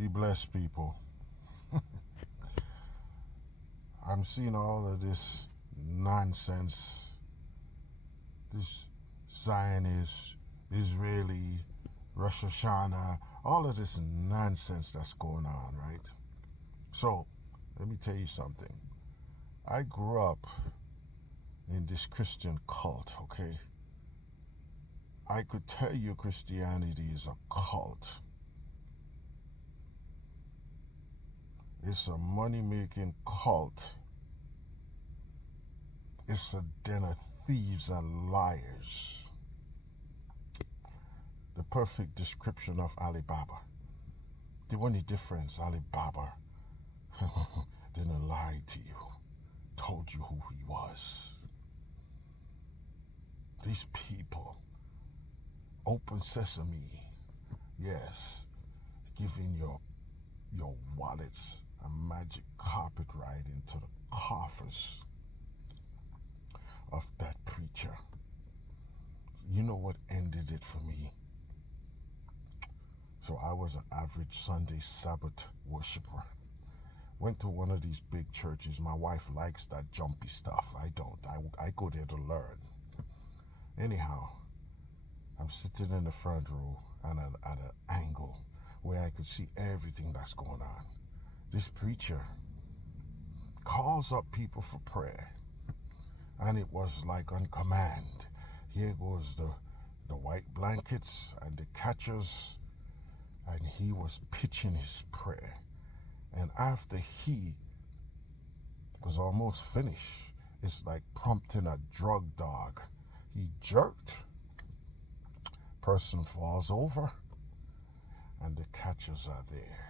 Be blessed, people. I'm seeing all of this nonsense, this Zionist, Israeli, Rosh Hashanah, all of this nonsense that's going on, right? So, let me tell you something. I grew up in this Christian cult, okay? I could tell you Christianity is a cult. It's a money-making cult. It's a den of thieves and liars. The perfect description of Alibaba. The only difference, Alibaba didn't lie to you, told you who he was. These people, open sesame, yes, giving your wallets a magic carpet ride into the coffers of that preacher. You know what ended it for me? So I was an average Sunday Sabbath worshiper. Went to one of these big churches. My wife likes that jumpy stuff. I don't. I go there to learn. Anyhow, I'm sitting in the front row and at an angle where I could see everything that's going on. This preacher calls up people for prayer, and it was like on command. Here goes the white blankets and the catchers, and he was pitching his prayer. And after he was almost finished, it's like prompting a drug dog. He jerked, person falls over, and the catchers are there.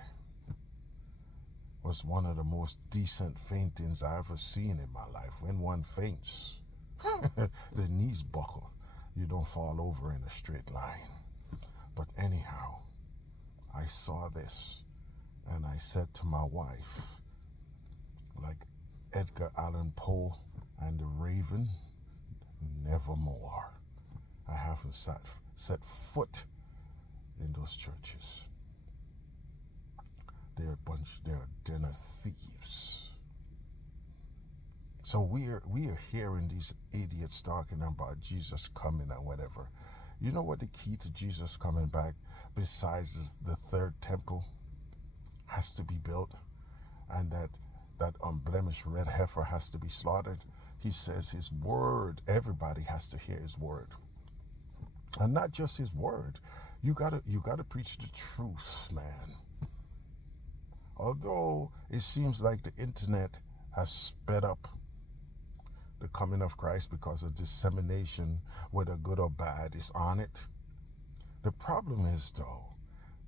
Was one of the most decent faintings I ever seen in my life. When one faints, the knees buckle. You don't fall over in a straight line. But anyhow, I saw this, and I said to my wife, like Edgar Allan Poe and the Raven, nevermore. I haven't set foot in those churches. They're a den of thieves. So we are hearing these idiots talking about Jesus coming and whatever. You know what the key to Jesus coming back, besides the third temple, has to be built, and that unblemished red heifer has to be slaughtered? He says his word, everybody has to hear his word. And not just his word. You gotta preach the truth, man. Although it seems like the internet has sped up the coming of Christ because of dissemination, whether good or bad, is on it. The problem is, though,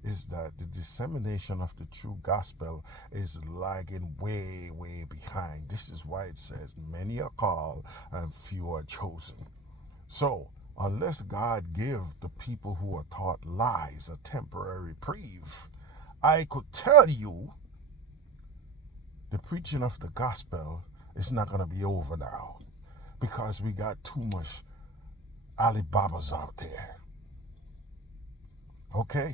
is that the dissemination of the true gospel is lagging way, way behind. This is why it says, many are called and few are chosen. So, unless God give the people who are taught lies a temporary reprieve, I could tell you the preaching of the gospel is not going to be over now, because we got too much Alibabas out there. Okay?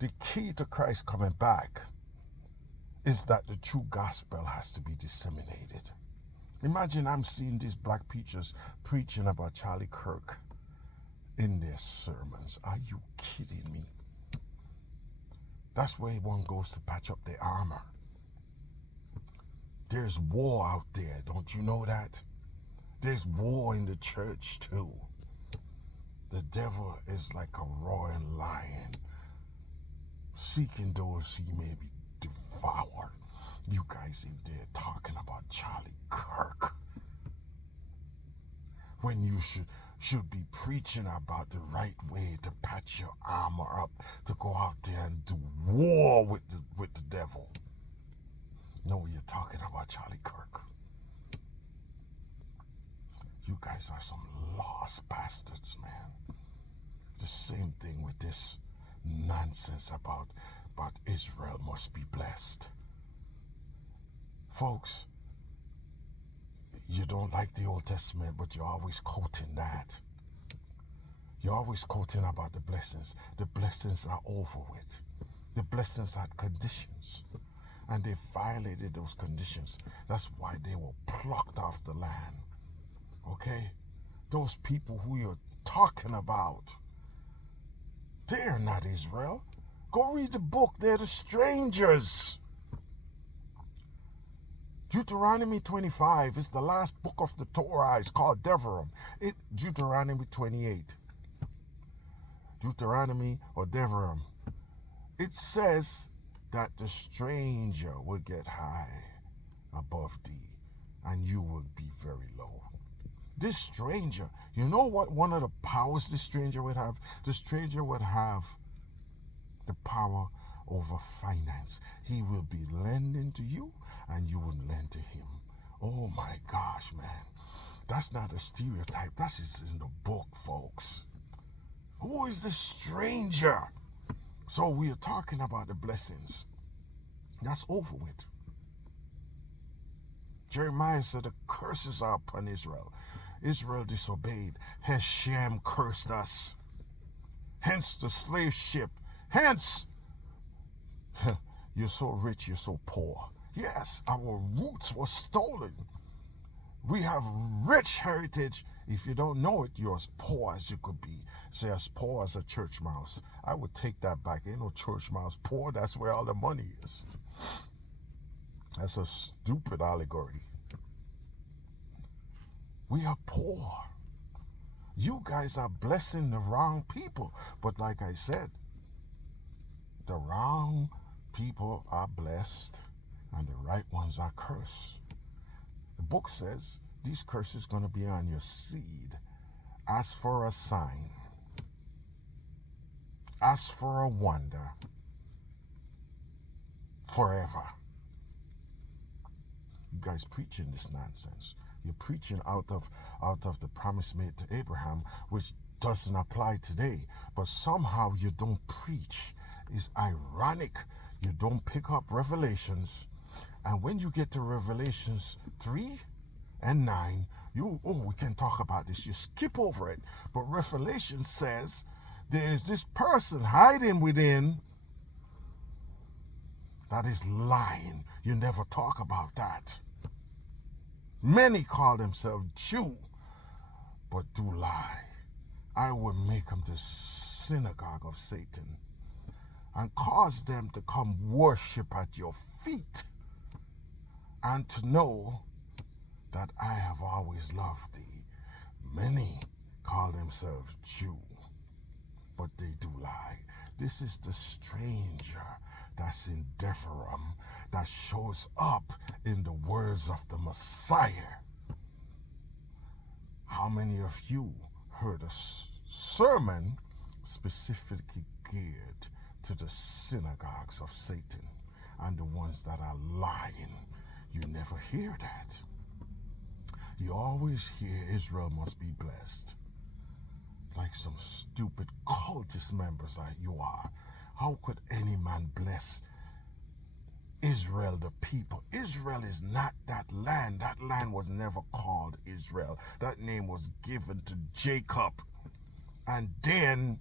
The key to Christ coming back is that the true gospel has to be disseminated. Imagine I'm seeing these black preachers preaching about Charlie Kirk in their sermons. Are you kidding me? That's where one goes to patch up their armor. There's war out there, don't you know that? There's war in the church too. The devil is like a roaring lion, seeking those he may be devour. You guys in there talking about Charlie Kirk, when you should be preaching about the right way to patch your armor up, to go out there and do war with the devil. No, you're talking about Charlie Kirk. You guys are some lost bastards, man. The same thing with this nonsense about Israel must be blessed. Folks, you don't like the Old Testament, but you're always quoting that. You're always quoting about the blessings. The blessings are over with. The blessings had conditions, and they violated those conditions. That's why they were plucked off the land. Okay? Those people who you're talking about, they're not Israel. Go read the book. They're the strangers. Deuteronomy 25 is the last book of the Torah. It's called Devarim. Deuteronomy 28. Deuteronomy or Devarim. It says that the stranger will get high above thee, and you will be very low. This stranger, you know what one of the powers this stranger would have? The stranger would have the power over finance. He will be lending to you, and you will lend to him. Oh my gosh, man. That's not a stereotype. That's in the book, folks. Who is the stranger? So we are talking about the blessings. That's over with. Jeremiah said the curses are upon Israel. Israel disobeyed. Heshem cursed us. Hence the slave ship. Hence, you're so rich, you're so poor. Yes, our roots were stolen. We have rich heritage. If you don't know it, you're as poor as you could be. Say, as poor as a church mouse. I would take that back. Ain't no church mouse poor. That's where all the money is. That's a stupid allegory. We are poor. You guys are blessing the wrong people. But like I said, the wrong people are blessed and the right ones are cursed. The book says these curses are going to be on your seed. As for a sign, as for a wonder, forever. You guys preaching this nonsense. You're preaching out of the promise made to Abraham, which doesn't apply today. But somehow you don't preach. It's ironic. You don't pick up Revelations. And when you get to Revelations 3 and 9, we can talk about this. You skip over it. But Revelation says there is this person hiding within that is lying. You never talk about that. Many call themselves Jew, but do lie. I would make them the synagogue of Satan and cause them to come worship at your feet and to know that I have always loved thee. Many call themselves Jew, but they do lie. This is the stranger that's in Devarim that shows up in the words of the Messiah. How many of you heard a sermon specifically geared to the synagogues of Satan and the ones that are lying? You never hear that. You always hear Israel must be blessed. Like some stupid cultist members that you are. How could any man bless Israel, the people? Israel is not that land. That land was never called Israel. That name was given to Jacob. And then,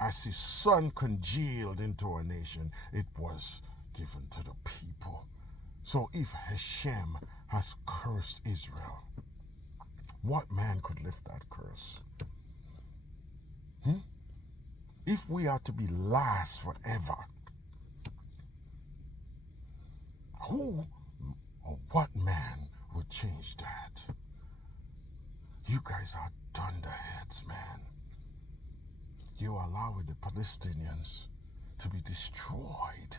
as his son congealed into a nation, it was given to the people. So if Heshem has cursed Israel, what man could lift that curse? If we are to be last forever, who or what man would change that? You guys are dunderheads, man. You are allowing the Palestinians to be destroyed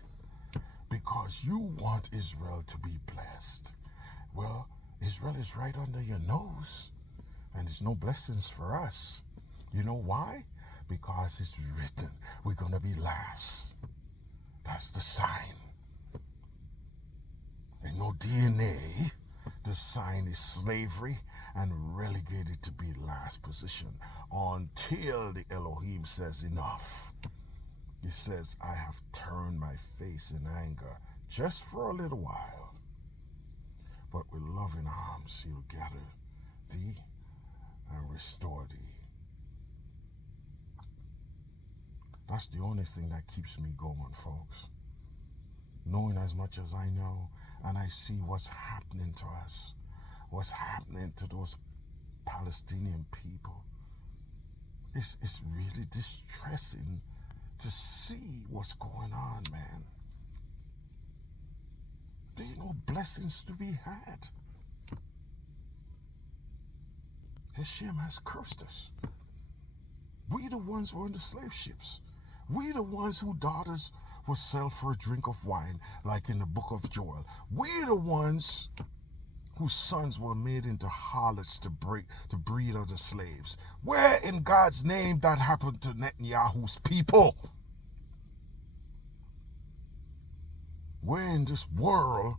because you want Israel to be blessed. Well, Israel is right under your nose, and there's no blessings for us. You know why? Because it's written, we're going to be last. That's the sign. And no DNA. The sign is slavery and relegated to be last position until the Elohim says enough. He says, I have turned my face in anger just for a little while. But with loving arms he'll gather thee and restore thee. That's the only thing that keeps me going, folks. Knowing as much as I know, and I see what's happening to us, what's happening to those Palestinian people. It's really distressing to see what's going on, man. There ain't no blessings to be had. Heshem has cursed us. We the ones who were in the slave ships. We the ones whose daughters were sold for a drink of wine, like in the book of Joel. We the ones whose sons were made into harlots to breed other slaves. Where in God's name that happened to Netanyahu's people? Where in this world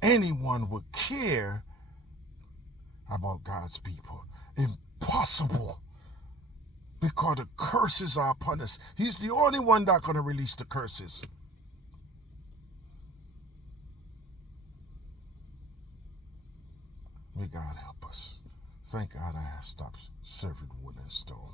anyone would care about God's people? Impossible. Because the curses are upon us. He's the only one that's going to release the curses. May God help us. Thank God I have stopped serving wood and stone.